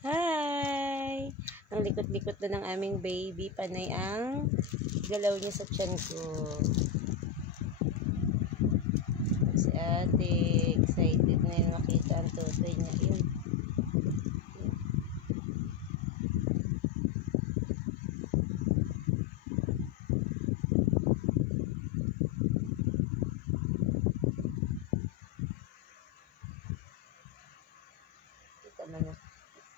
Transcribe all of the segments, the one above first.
Hi! Ang likot-likot na ng aming baby. Panay ang galaw niya sa tiyan ko. Si ate, excited na yun makita ang tutoy niya. Yun. Kita mo na.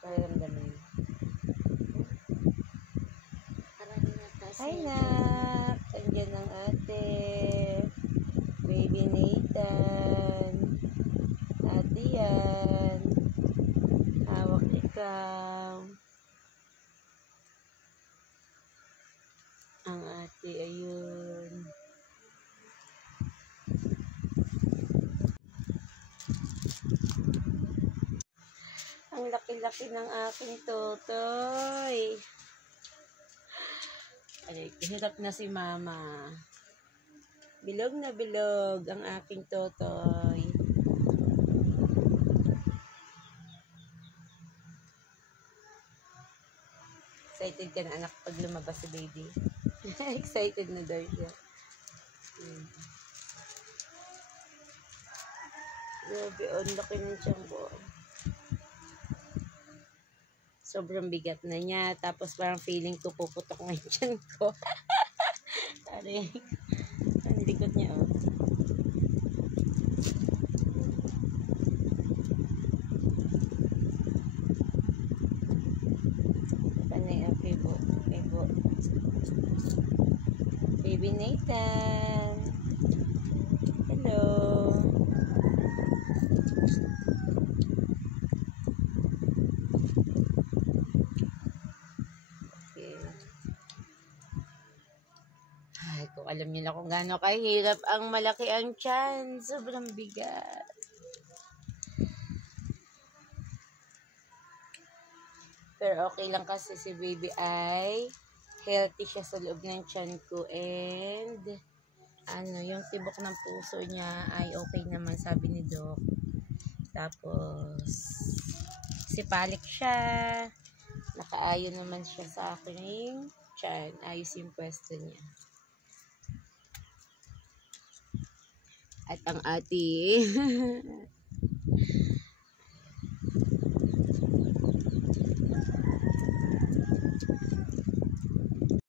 Paramdaman mo. Hi, nak! Andiyan ang ate. Baby Nathan. Ate yan. Hawak ikaw. Ang ate, ayun. Ang laki-laki ng aking totoy. Ay, hirap na si mama. Bilog na bilog ang aking totoy. Excited ka na anak pag lumabas si baby? Excited na daw siya. Grabe, ang laki ng tiyan ko. Sobrang bigat na niya. Tapos parang feeling ko puputok na yung tiyan ko. Tari. Ang likot niya, oh. Panay ang pibo. Baby Nathan. Hello. Okay. Ay, kung alam niyo na kung gaano kahirap ang malaki ang tiyan. Sobrang bigat. Pero okay lang kasi si baby ay healthy siya sa loob ng tiyan ko. And yung tibok ng puso niya ay okay naman, sabi ni Doc. Tapos sipalik siya. Nakaayon naman siya sa aking tiyan. Ayos yung pwesto niya. At ang ate